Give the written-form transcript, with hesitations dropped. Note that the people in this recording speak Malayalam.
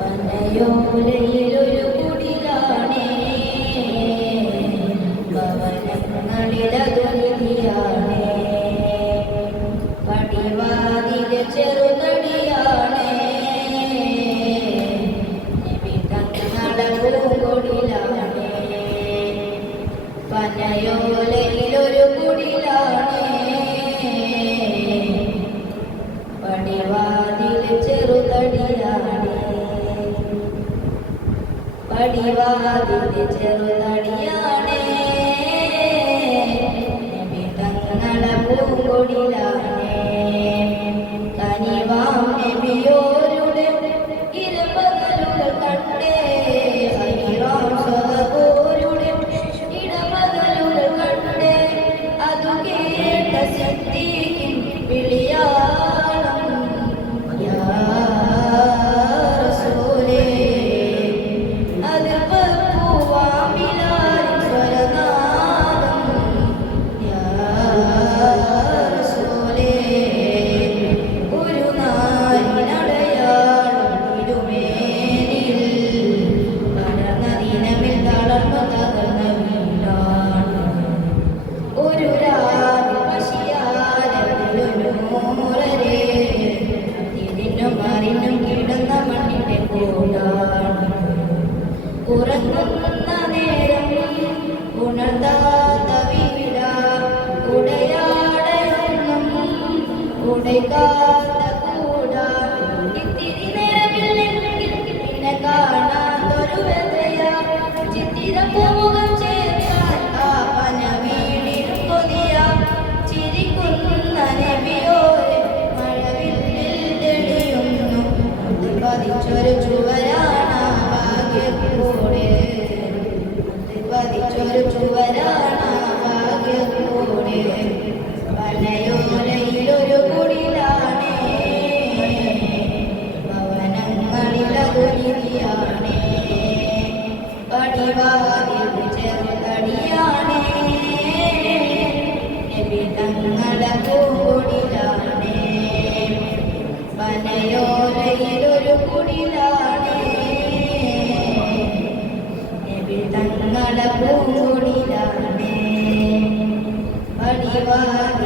പനയോലയിലൊരു കുടിലാണേ ഭവനങ്ങളിലതു നിധിയാണേ പടിവാതിലെ ചെറുതടിയാണേ പൂങ്കൊടിലാണേ പനയോലയിലൊരു കുടിലാണേ പടിവാതിലെ ചെറുതടിയാണേ പടിവാതിലെ ചെറുതടിയാണേ തങ്ങള പൂങ്കൊടിലാണേ കനിവാം നബിയോരുടെ ഇരപകലുകൾ കണ്ടേ ഹൈറാം സഹോരുടെ ഇടപകലുകൾ കണ്ടേ അതു കേട്ട സിദ്ദീഖിൻ വിളിയാളം യാ റസൂലേ അത് പൂവാമിലാരിൻ സ്വരനാദം യാ റസൂലേ ഒരു നാളിനടയാളം തിരുമേനിൽ പടർന്ന ദിനമിൽ തളർന്നു തകർന്ന വീടാണ് ഒരു രാവിൽ പശിയാരൊരു മൂലരെ തിരിഞ്ഞും മറിഞ്ഞും കിടന്ന മണ്ണിന്റെ കൂടാണ് ഉറങ്ങുന്ന നേരം ഉണർത്താത്ത വീട ഉടയാടയൊന്നും ഉടയ്ക്കാത്ത കൂട ഇത്തിരി നേരമില്ലെങ്കിൽ പിന്നെ കാണാത്തൊരു വ്യതയ ചിത്തിരപ്പൂമുഖം ചേർത്താൽ ആ പന വീടിനും കൊതിയ ചിരിക്കുന്ന നബിയോരെ മഴവില്ലിൽ തെളിയുന്നു പതിച്ചൊരു ചുവരാണ് ഭാഗ്യക്കൂടെ പതിച്ചൊരു ചുവരാണ് ഭാഗ്യക്കൂടെ പനയോലയിലൊരു കുടിലാണേ ഭവനങ്ങളിലതു നിധിയാണേ പടിവാതിൽ ചെറുതടിയാണേ നബി തങ്ങള പൂങ്കൊടിലാണേ പനയോലയിലൊരു കുടിലാണേ നബി തങ്ങള പൂങ്കൊടിലാണേ പടിവാതിൽ